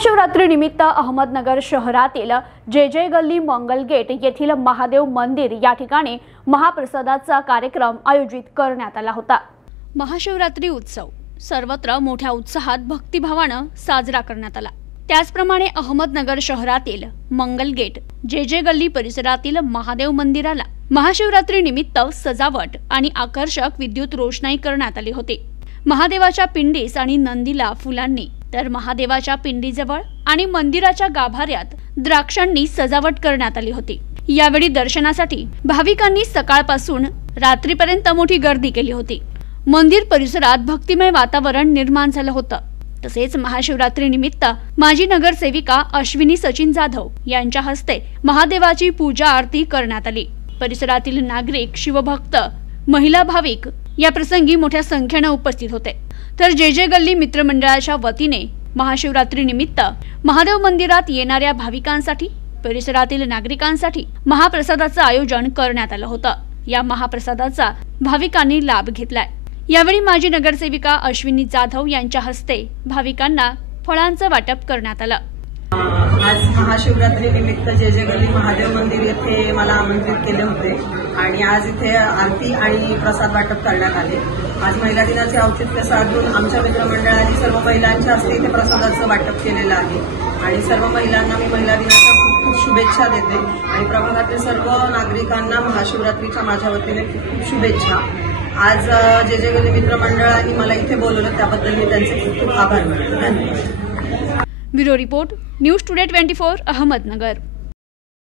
महाशिवरात्री निमित्त अहमदनगर शहरातील जे गल्ली मंगल गेट येथील महादेव मंदिर या ठिकाणी महाप्रसादाचा कार्यक्रम आयोजित करण्यात आला होता। महाशिवरात्री उत्सव सर्वत्र मोठ्या उत्साहात भक्तिभावाने साजरा करण्यात आला। त्याचप्रमाणे अहमदनगर शहरातील मंगल गेट जे गल्ली परिसरातील महादेव मंदिराला महाशिवरात्री निमित्त सजावट आणि आकर्षक विद्युत रोषणाई करण्यात आली होती। महादेवाच्या पिंडीस आणि नंदीला फुलांनी तर महादेवाच्या पिंडीजवळ आणि मंदिराच्या गाभाऱ्यात द्राक्षांनी सजावट करण्यात आली होती। यावेळी दर्शनासाठी भाविकांनी सकाळपासून रात्रीपर्यंत मोठी गर्दी केली होती। मंदिर परिसरात भक्तिमय वातावरण निर्माण झालं होतं। तसेच महाशिवरात्री निमित्त माजी नगरसेविका अश्विनी सचिन जाधव यांच्या हस्ते महादेवाची पूजा आरती करण्यात आली। परिसरातील नागरिक, शिवभक्त, महिला भाविक या प्रसंगी मोठ्या संख्येने उपस्थित होते। तर जे गल्ली मित्रमंडळाच्या वतीने महाशिवरात्री निमित्त महादेव मंदिरात येणाऱ्या भाविकांसाठी, परिसरातील नागरिकांसाठी महाप्रसादाचं आयोजन करण्यात आलं होतं। या महाप्रसादाचा भाविकांनी लाभ घेतलाय। यावेळी माजी नगरसेविका अश्विनी जाधव यांच्या हस्ते भाविकांना फळांचं वाटप करण्यात आलं। आज महाशिवरात्री निमित्त जे गल्ली महादेव मंदिर येथे मला आमंत्रित केले होते आणि आज इथे आरती आणि प्रसाद वाटप करण्यात आले। आज महिला दिनाचे औचित्य साधून आमच्या मित्रमंडळाने सर्व महिलांच्या हस्ते इथे प्रसादाचं वाटप केलेलं आहे आणि सर्व महिलांना मी महिला दिनाच्या खूप खूप शुभेच्छा देते आणि प्रभागातील सर्व नागरिकांना महाशिवरात्रीच्या माझ्या वतीने खूप खूप शुभेच्छा। आज जे गल्ली मित्रमंडळाने मला इथे बोलवलं त्याबद्दल मी त्यांचे खूप खूप आभार मानते। धन्यवाद। Bureau report, news today 24, Ahmednagar.